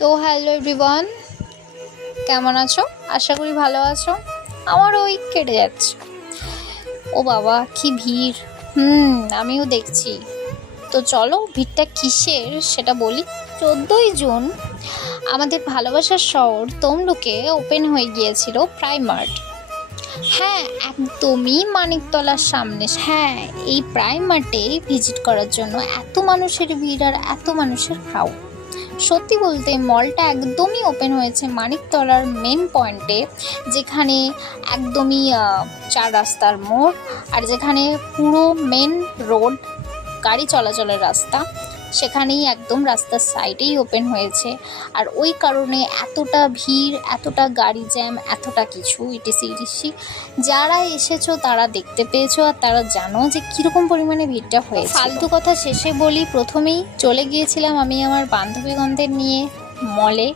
তো hello everyone, কেমন আছো? আশা করি ভালো আছো। আমার ওই কেটে যাচ্ছে। ও বাবা, কি ভিড়! আমিও দেখছি। তো চলো, ভিড়টা কিসের সেটা বলি। 14ই জুন আমাদের ভালোবাসার শহর তমলুকে ওপেন হয়ে গিয়েছিল প্রাইমার্ট। হ্যাঁ, একদমই মানিকতলার সামনে। হ্যাঁ, এই প্রাইমার্টে ভিজিট করার জন্য এত মানুষের ভিড় আর এত মানুষের ক্রাউড। সত্যি বলতে মলটা একদমই ওপেন হয়েছে মানিকতলার মেন পয়েন্টে, যেখানে একদমই 4 রাস্তার মোড়, আর যেখানে পুরো মেন রোড, গাড়ি চলাচলের রাস্তা, সেখানেই একদম রাস্তার সাইডেই ওপেন হয়েছে। আর ওই কারণে এতটা ভিড়, এতটা গাড়ি জ্যাম, এতটা কিছু ইটিসি। যারা এসেছো তারা দেখতে পেয়েছো, আর তারা জানো যে কীরকম পরিমাণে ভিড়টা হয়েছে। ফালতু কথা শেষে বলি, প্রথমেই চলে গিয়েছিলাম আমি আমার বান্ধবীগণদের নিয়ে মলে।